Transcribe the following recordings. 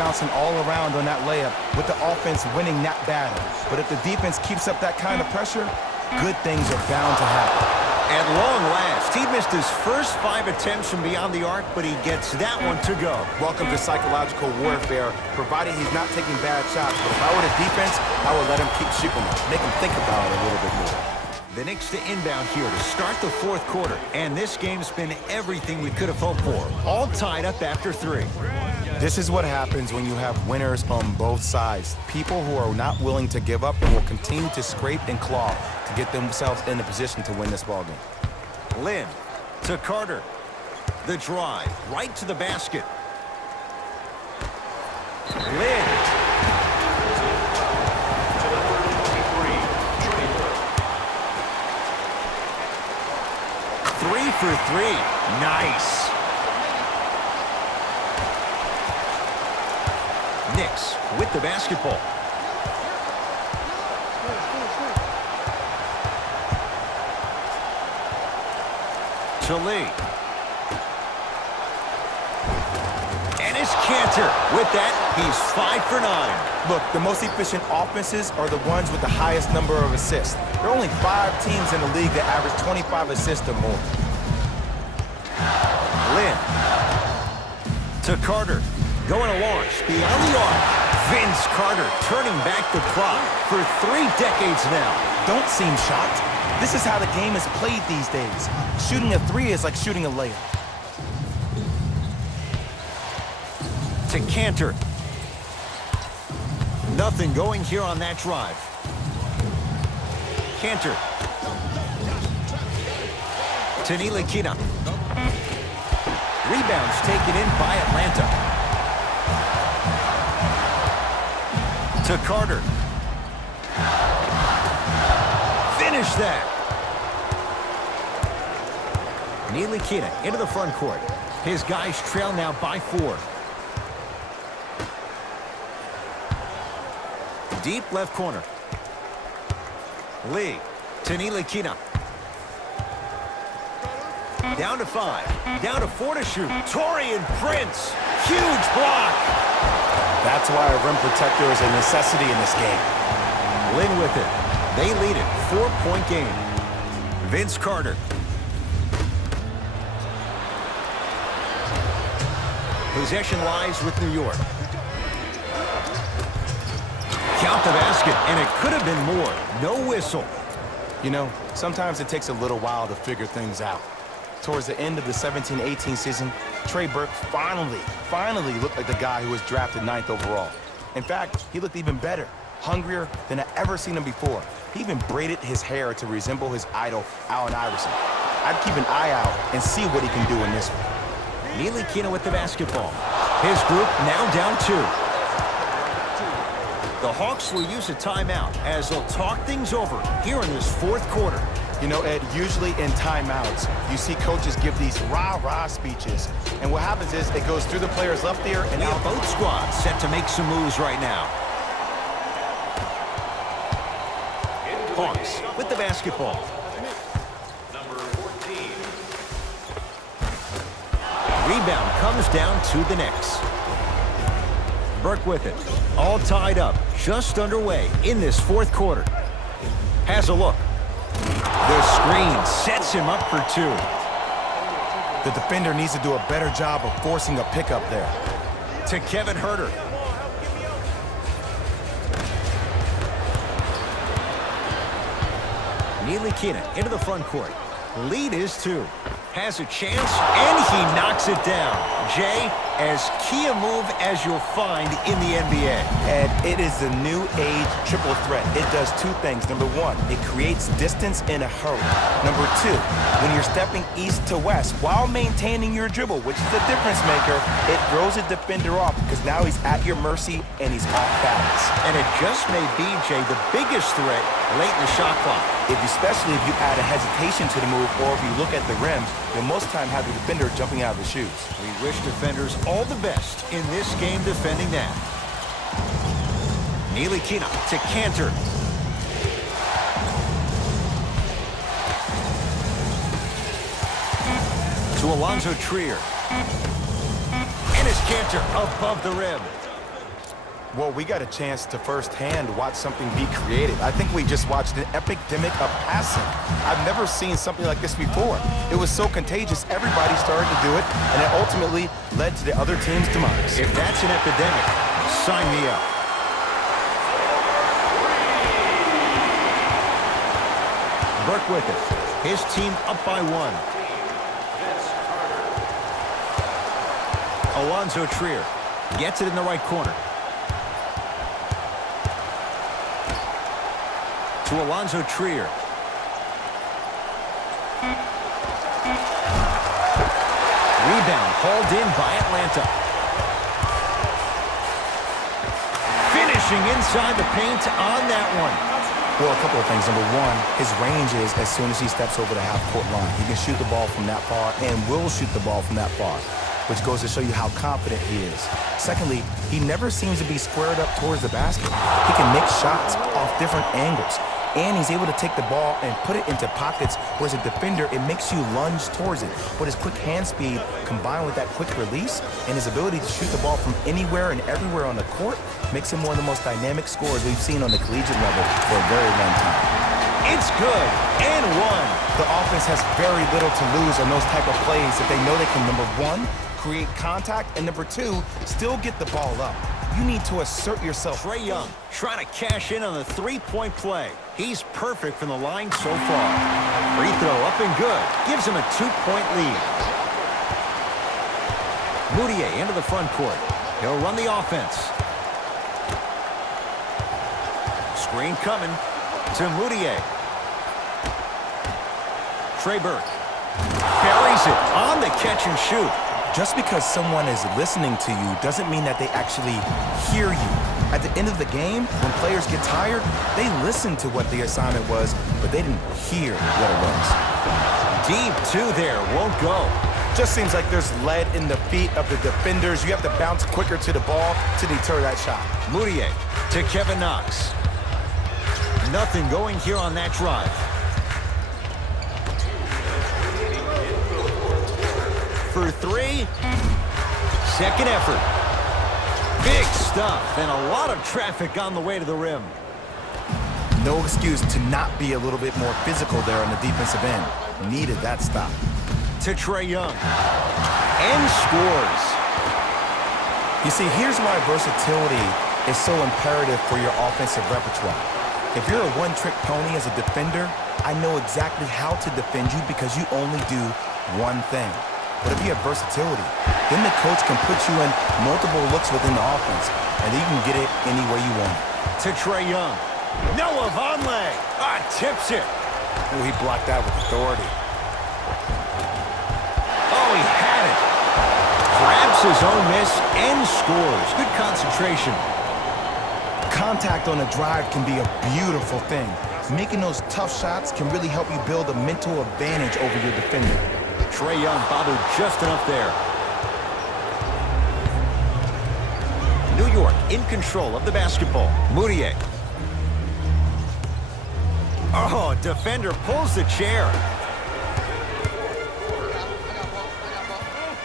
bouncing all around on that layup with the offense winning that battle. But if the defense keeps up that kind of pressure, good things are bound to happen. At long last, he missed his first 5 attempts from beyond the arc, but he gets that one to go. Welcome to psychological warfare, provided he's not taking bad shots. But if I were the defense, I would let him keep shooting them, make him think about it a little bit more. The Knicks to inbound here to start the fourth quarter, and this game's been everything we could have hoped for. All tied up after 3. This is what happens when you have winners on both sides. People who are not willing to give up and will continue to scrape and claw to get themselves in a position to win this ballgame. Lynn to Carter. The drive right to the basket. Lynn. Three for 3. Nice. Knicks with the basketball. To Lee. And it's Cantor. With that, he's 5 for 9. Look, the most efficient offenses are the ones with the highest number of assists. There are only 5 teams in the league that average 25 assists or more. Lynn. To Carter. Going to launch beyond the arc. Vince Carter turning back the clock for 3 decades now. Don't seem shocked. This is how the game is played these days. Shooting a 3 is like shooting a layup. To Cantor. Nothing going here on that drive. Cantor. To ThaLiveKing. Rebounds taken in by Atlanta. To Carter. Finish that. ThaLiveKing into the front court. His guys trail now by 4. Deep left corner. Lee to ThaLiveKing. Down to 5. Down to 4 to shoot. Taurean Prince. Huge block. That's why a rim protector is a necessity in this game. Lynn with it. They lead it. 4-point game. Vince Carter. Possession lies with New York. Count the basket, and it could have been more. No whistle. You know, sometimes it takes a little while to figure things out. Towards the end of the 17-18 season, Trey Burke finally looked like the guy who was drafted 9th overall. In fact, he looked even better, hungrier than I've ever seen him before. He even braided his hair to resemble his idol, Allen Iverson. I'd keep an eye out and see what he can do in this one. ThaLiveKing with the basketball. His group now down 2. The Hawks will use a timeout as they'll talk things over here in this fourth quarter. You know, Ed, usually in timeouts, you see coaches give these rah-rah speeches. And what happens is it goes through the player's left ear and out. Both squads set to make some moves right now. Hawks with the basketball. Number 14. Rebound comes down to the Knicks. Burke with it. All tied up. Just underway in this fourth quarter. Has a look. The screen sets him up for 2. The defender needs to do a better job of forcing a pickup there. To Kevin Huerter. ThaLiveKing into the front court. Lead is 2. Has a chance, and he knocks it down. Jay, as key a move as you'll find in the NBA. And it is the new age triple threat. It does 2 things. Number 1, it creates distance in a hurry. Number 2, when you're stepping east to west while maintaining your dribble, which is the difference maker, it throws a defender off because now he's at your mercy and he's off balance. And it just may be, Jay, the biggest threat late in the shot clock. Especially if you add a hesitation to the move, or if you look at the rim, you'll most time have the defender jumping out of the shoes. We wish defenders all the best in this game defending that. ThaLiveKing to Cantor. To Alonzo Trier. And it's Cantor above the rim. Well, we got a chance to firsthand watch something be created. I think we just watched an epidemic of passing. I've never seen something like this before. It was so contagious, everybody started to do it, and it ultimately led to the other team's demise. If that's an epidemic, sign me up. Burke with it. His team up by 1. Alonzo Trier gets it in the right corner. To Alonzo Trier. Rebound hauled in by Atlanta. Finishing inside the paint on that one. Well, a couple of things. Number one, his range is as soon as he steps over the half-court line. He can shoot the ball from that far and will shoot the ball from that far, which goes to show you how confident he is. Secondly, he never seems to be squared up towards the basket. He can make shots off different angles, and he's able to take the ball and put it into pockets where as a defender, it makes you lunge towards it. But his quick hand speed combined with that quick release and his ability to shoot the ball from anywhere and everywhere on the court makes him one of the most dynamic scorers we've seen on the collegiate level for a very long time. It's good, and 1. The offense has very little to lose on those type of plays if they know they can, number one, create contact, and number two, still get the ball up. You need to assert yourself. Trae Young trying to cash in on the three-point play. He's perfect from the line so far. Free throw up and good. Gives him a 2-point lead. Moutier into the front court. He'll run the offense. Screen coming to Moutier. Trey Burke buries it on the catch and shoot. Just because someone is listening to you doesn't mean that they actually hear you. At the end of the game, when players get tired, they listen to what the assignment was, but they didn't hear what it was. Deep 2 there, won't go. Just seems like there's lead in the feet of the defenders. You have to bounce quicker to the ball to deter that shot. Moutier to Kevin Knox. Nothing going here on that drive. For 3. Second effort. Big stuff and a lot of traffic on the way to the rim. No excuse to not be a little bit more physical there on the defensive end. Needed that stop. To Trae Young. And scores. You see, here's why versatility is so imperative for your offensive repertoire. If you're a one-trick pony as a defender, I know exactly how to defend you because you only do one thing. But if you have versatility, then the coach can put you in multiple looks within the offense, and you can get it any way you want. To Trae Young. Noah Vonleh. Tips it. Oh, he blocked that with authority. Oh, he had it. Grabs his own miss and scores. Good concentration. Contact on a drive can be a beautiful thing. Making those tough shots can really help you build a mental advantage over your defender. Trae Young bobbled just enough there. New York in control of the basketball. Moutier. Oh, defender pulls the chair.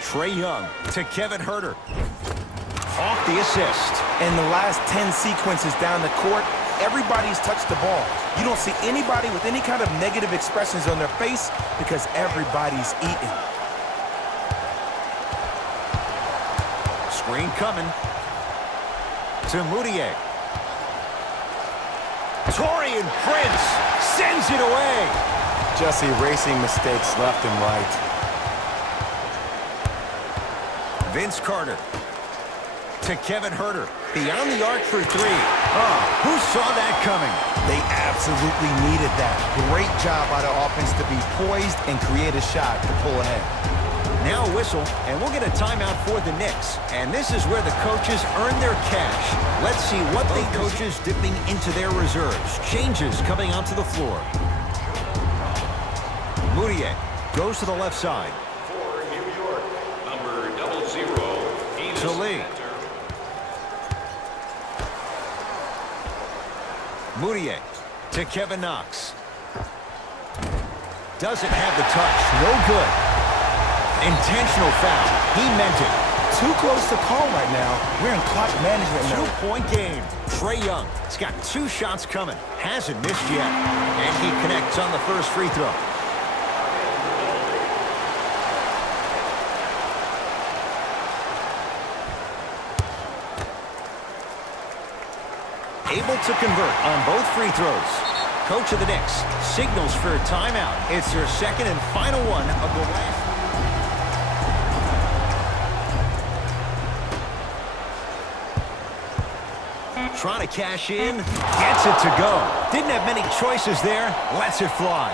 Trae Young to Kevin Huerter. Off the assist. In the last 10 sequences down the court, everybody's touched the ball. You don't see anybody with any kind of negative expressions on their face because everybody's eating. Screen coming to Moutier. Taurean Prince sends it away. Just erasing mistakes left and right. Vince Carter to Kevin Huerter. Beyond the arc for 3. Who saw that coming? They absolutely needed that. Great job by the offense to be poised and create a shot to pull ahead. Now a whistle, and we'll get a timeout for the Knicks. And this is where the coaches earn their cash. Let's see what the coaches dipping into their reserves. Changes coming onto the floor. Moutier goes to the left side. For New York, number 00, To Lee. Moutier to Kevin Knox. Doesn't have the touch. No good. Intentional foul. He meant it. Too close to call right now. We're in clock management mode. Two-point game. Trae Young. He's got 2 shots coming. Hasn't missed yet. And he connects on the first free throw. Able to convert on both free throws. Coach of the Knicks signals for a timeout. It's their second and final one of the last. Trying to cash in. Gets it to go. Didn't have many choices there. Lets it fly.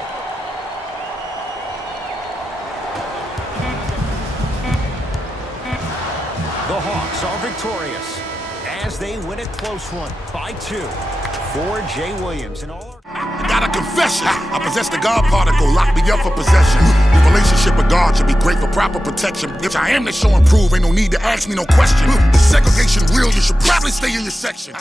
The Hawks are victorious as they win a close one by 2 for Jay Williams. And all. I got a confession. I possess the God particle. Lock me up for possession. Your relationship with God should be great for proper protection. Bitch, I am the show and prove. Ain't no need to ask me no question. The segregation real. You should probably stay in your section.